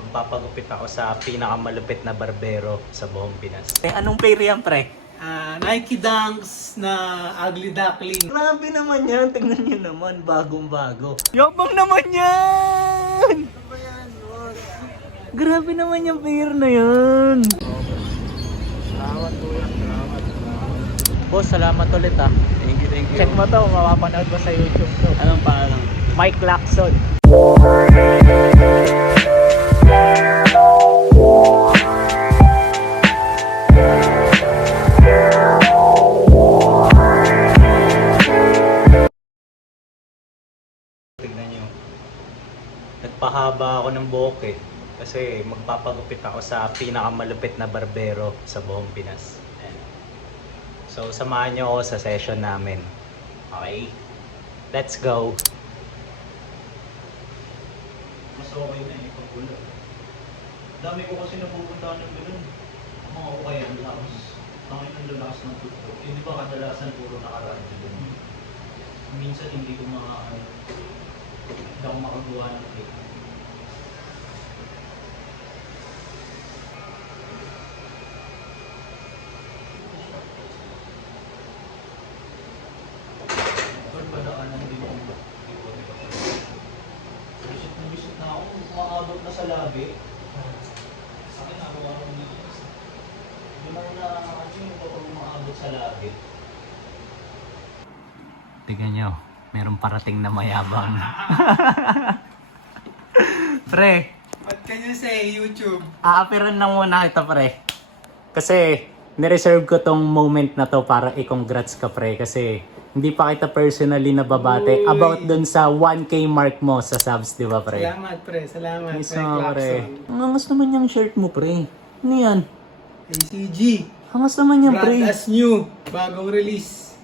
magpapagupit ako sa pinakamalupit na barbero sa buong Pinas. Anong pair yan, pre? Nike Dunks na ugly duckling. Grabe naman yan. Tingnan nyo naman. Bagong-bago. Yabang naman yan! Grabe naman yung pair na yan. Salamat kuya, salamat. Boss, salamat ulit ah. Thank you. Check mo to, mapapanood mo sa YouTube to. Anong pangalan? Mike Lacson. Tignan nyo. Nagpahaba ako ng buhok eh. Kasi magpapagupit ako sa pinakamalupit na barbero sa buong Pinas. Ayan. So, samahan nyo ako sa session namin. Okay? Let's go! Mas okay na yung pagbulo. Dami ko kasi napupunta ng ganun. Mga okay ang lakas. Tangin ang lakas ng tutok. Hindi ba kadalasan puro nakaradyo dun? Minsan hindi ko hindi ako makagawa ng click. Padaanan din ako. Bisit na ako. Umaabot na sa labi. Sa akin ako nilis. Hindi mo na kasi yung umaabot sa labi. Tignan nyo. Merong parating na mayabang. Pre. What can you say, YouTube? Aapiran na muna kita, pre. Kasi nireserve ko tong moment na to para i-congrats ka, pre. Kasi hindi pa kita personally nababate about dun sa 1K mark mo sa subs, di ba, pre? Salamat, pre. Salamat, Nice Mike mga pre. Lacson. Ang angas naman yung shirt mo, pre. Ano yan? ACG. Angas naman yan, pre. Brand as new. Bagong release.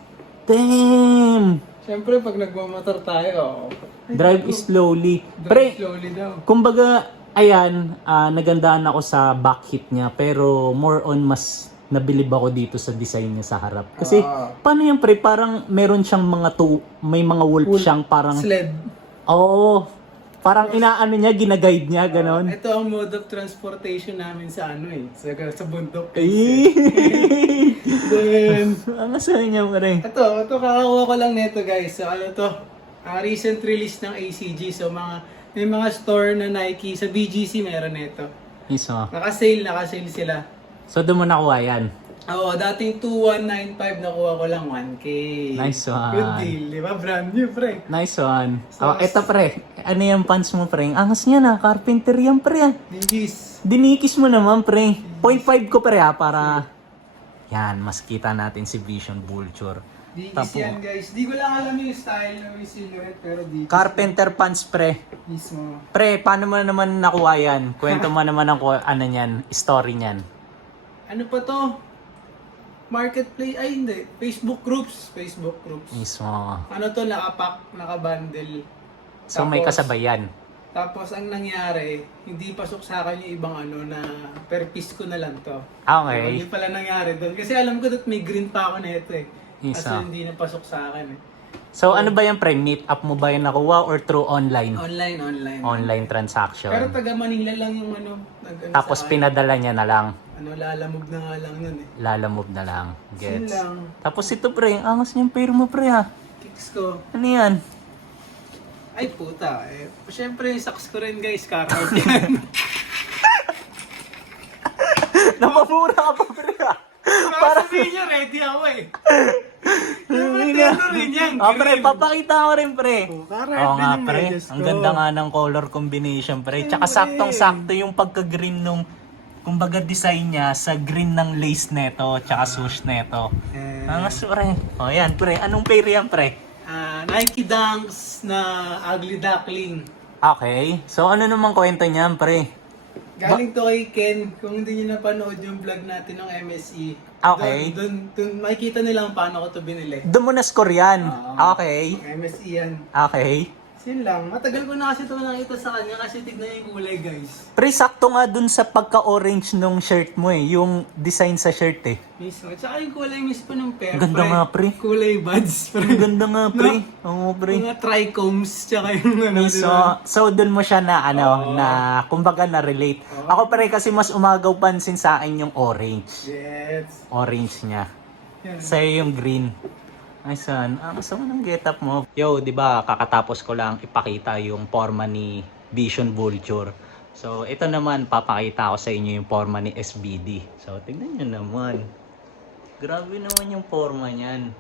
Damn! Siyempre, pag nagmamotor tayo, Drive slowly. drive Pre, slowly daw. kumbaga, ayan, nagandaan ako sa back hit niya. Pero more on mas nabilib ako dito sa design niya sa harap. Kasi, paano yan, pre? Parang meron siyang may mga wolf siyang parang... Sled. Oo. Parang inaano niya, ginaguide niya, ganon. Ito ang mode of transportation namin sa sa bundok. Then, Ang asal niya, pre. ito kakakuha ko lang nito guys. So ano to? Recent release ng ACG. So may mga store na Nike sa BGC meron nito. Mismo. Naka-sale sila. So, doon mo nakuha yan. Oo, dating 2,195 nakuha ko lang 1K. Nice one. Good deal, di ba? Brand new, pre. Nice one. Eto, pre. Ano yung pants mo, pre? Ang angas niya na. Carpenter yan, pre. Digis. Dinikis mo naman, pre. 0.5 ko, pre, para... Yan, mas kita natin si Vision Vulture. Digis yan, guys. Di ko lang alam yung style ng silhouette, pero digis. Carpenter pants, pre. Mismo. Pre, paano mo naman nakuha yan? Kwento mo naman ang story niyan. Ano pa to? Marketplace, ay hindi. Facebook groups. Mismo. Ano to, nakapack, nakabundle. So, may kasabayan. Tapos ang nangyari, hindi pasok sa akin yung ibang na per piece ko na lang to. Okay. Yun pala nangyari doon. Kasi alam ko that may green pa ako na ito eh. Isa. Kaso hindi na pasok sa akin eh. So, ano ba yung pre? Meet up mo ba yung nakuha or through online? Online. Online transaction. Pero taga Manila lang yung Tapos sa akin. pinadala niya na lang. Lalamove na nga lang nun eh. Lalamove na lang. Yun Gets. lang. Tapos ito pre, ang angas niyang pair mo pre ha. Kicks ko. Ano yan? Ay puta eh. Siyempre yung socks ko rin guys, Carhartt yan. Napamura ka pa pre ha. Para sabihin niyo, ready ako eh. Siyempre tino rin yan. Pre, papakita ko rin pre. Carhartt Oo din nga yung pre, medyas ko. ang ganda nga ng color combination pre. Tsaka saktong-sakto yung pagka-green nung kumbaga design niya sa green ng lace neto tsaka swoosh neto. Angas pre. O yan pre, anong pair yan pre? Nike Dunks na ugly duckling. Okay, so ano naman kwento niyan pre? Galing to kay Ken. Kung hindi nyo napanood yung vlog natin ng MSE. Okay. Doon makikita nila kung paano ko to binili. Doon mo na score yan. Oo. Okay. MSE yan. Okay. Yun lang. Matagal ko na kasi ito nakita sa kanya kasi tignan yung kulay guys. Pre, sakto nga dun sa pagka-orange nung shirt mo eh. Yung design sa shirt eh. Mismo. At saka yung kulay mismo ng pair. Ganda nga, pre. Kulay buds. Ang ganda nga, pre. Oo, pre. Mga trichomes. Tsaka yung ano. So, diba? so dun mo siya na na kumbaga na-relate. Ako pare kasi mas umagaw pansin sa akin yung orange. Yes. Orange niya. Yan. Sa'yo yung green. Ay son, gusto mo ng getup mo. Yo, di ba kakatapos ko lang ipakita yung forma ni Vision Vulture. So, ito naman papakita ko sa inyo yung forma ni SBD. So, tingnan nyo naman. Grabe naman yung forma niyan.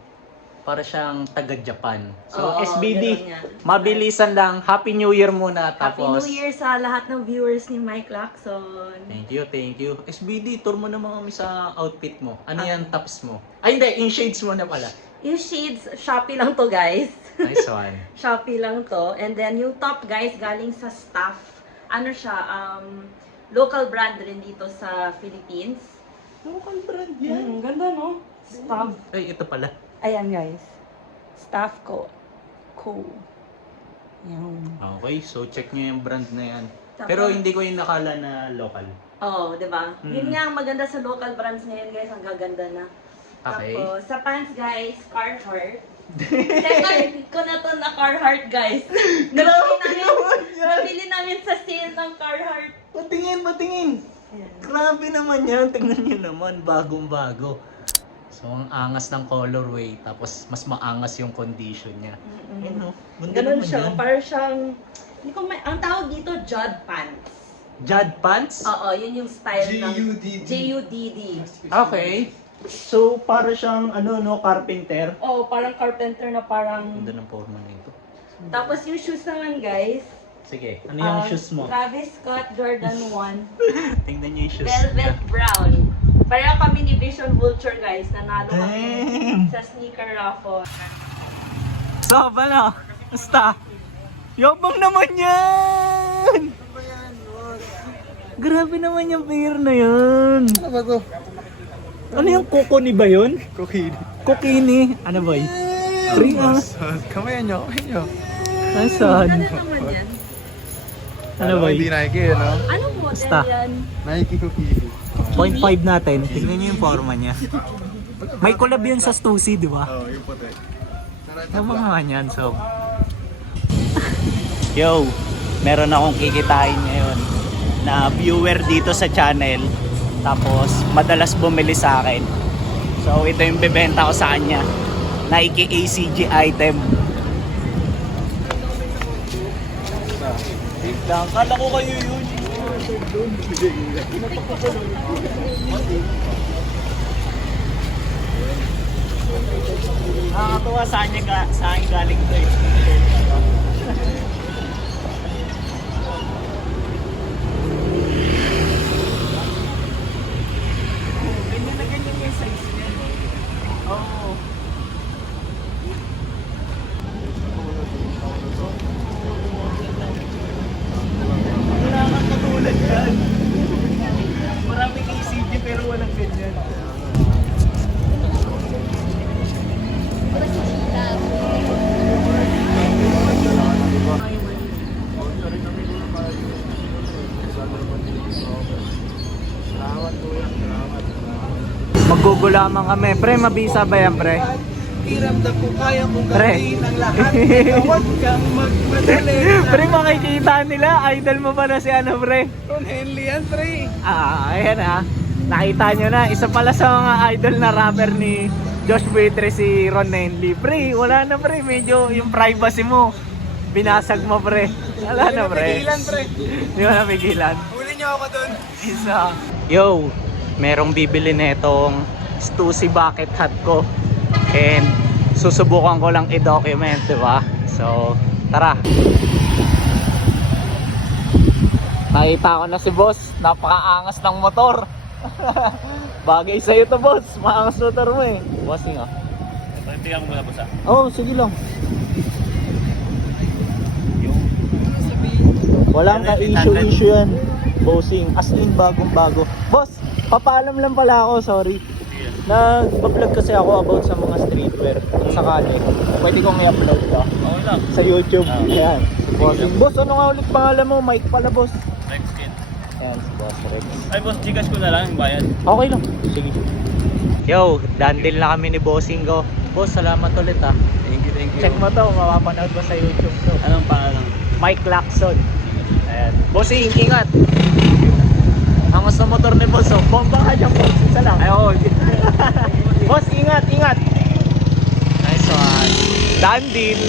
Para siyang taga-Japan. So, Oo, SBD, ganun yan. mabilisan lang. Happy New Year muna. Happy Tapos, New Year sa lahat ng viewers ni Mike Lacson. Thank you, thank you. SBD, tour mo naman kami sa outfit mo. Ano yan, tops mo? Ay, hindi, in shades mo na pala. Yung shades, Shopee lang to guys. Nice one. Shopee lang to. And then yung top guys, galing sa Staff. Ano siya, local brand rin dito sa Philippines. Local brand Ganda no? Staff. Ay, ito pala. Ayan guys. Staff Co. Yan. Okay, so check nyo yung brand na yan. Tapos- Pero hindi ko yung nakala na local. Oo, di ba? Yun nga ang maganda sa local brands ngayon guys, ang gaganda na. Okay. Tapos, sa pants guys, Carhartt. Second ko na to na Carhartt guys. Nabili namin sa sale ng Carhartt. Patingin! Ayan. Grabe naman yan. Tingnan nyo naman, bagong-bago. So, ang angas ng colorway. Tapos, mas maangas yung condition niya. Ayun, no? Ganda Ganun naman siya. yan. Parang siyang, hindi ko ang tawag dito, Judd pants. Judd pants? Oo, yun yung style ng J-U-D-D. J-U-D-D. Okay. So, para siyang, carpenter. Oo, parang carpenter na parang... Ganda ng forma nito. Tapos yung shoes naman guys. Sige, ano yung shoes mo? Travis Scott Jordan 1. Tingnan nyo yung shoes Velvet niya. brown. Pareho kami ni Vision Vulture guys. Nanalo kami Damn! sa sneaker raffle. So, bala, basta. Yabang naman yan! Grabe naman yung pair na yan. Ano ba to? Ano yung kokoni ba yun? Kokini. Kokini. Ano ba yun? Free ah. Kamayan nyo. Nasaan? Ano naman yan? Ano ba Hindi yun? Nike no? Anong model Basta. yan? Nike Kokini. 0.5 natin. Tignan nyo yung forma niya. May collab yun sa Stussy, di ba? Oo, yung puti. Ano ba naman yan? So, yo, meron akong kikitain ngayon na viewer dito sa channel. Tapos, madalas bumili sa akin. So, ito yung bebenta ko sa kanya. Nike ACG item. Wait lang, kala ko kayo yun. Nakakatuwa sa akin galing to eh. Ganyan na ganyan yung size niya. Oo. Wala kang katulad yan. Maraming ACG pero walang ganyan. Magugulaman kami. Pre, mabisa ba yan, pre? Iramdam ko kaya kong Pre. gawin ang lahat. Huwag kang magmadali. Pre, makikita nila. Idol mo ba na si ano, pre? Ron Henley yan, pre. Ayan ah. Nakita nyo na. Isa pala sa mga idol na rapper ni Josh Buitre si Ron Henley. Pre, wala na pre. Medyo yung privacy mo. Binasag mo, pre. Wala na, pre. Pigilan, pre. Di mo napigilan. Huli niyo ako dun. Isa. Yo, merong bibili netong Stussy bucket hat ko. And susubukan ko lang i-document, di ba? So, tara. Nakita ko na si boss. Napakaangas ng motor. Bagay sa'yo to, boss. Maangas motor mo eh. Bossing oh. Panintigan mo muna po sa. Oo, sige lang. Walang ka-issue yan. Bossing. As in, bagong-bago. Boss, papaalam lang pala ako. Sorry. Nag-vlog kasi ako about sa mga streetwear. Kung sakali, pwede kong i-upload to Okay lang. sa YouTube. Ayan, si Bossing. Boss, ano nga ulit pangalan mo? Mike pala, boss. Next kid. Ayan, si Boss Rex. Ay boss, Gcash ko na lang yung bayad. Okay lang. Sige. Yo, done deal na kami ni Bossing ko. Boss, salamat ulit ah. Thank you. Check mo to, mapapanood mo sa YouTube to. Anong pangalan? Mike Lacson. Ayan. Bossing, ingat! Ang sa motor ni Boss, oh. Bomba ka dyan, boss. Isa lang. Ay, oo. Boss, ingat, ingat! Nice one. Done deal.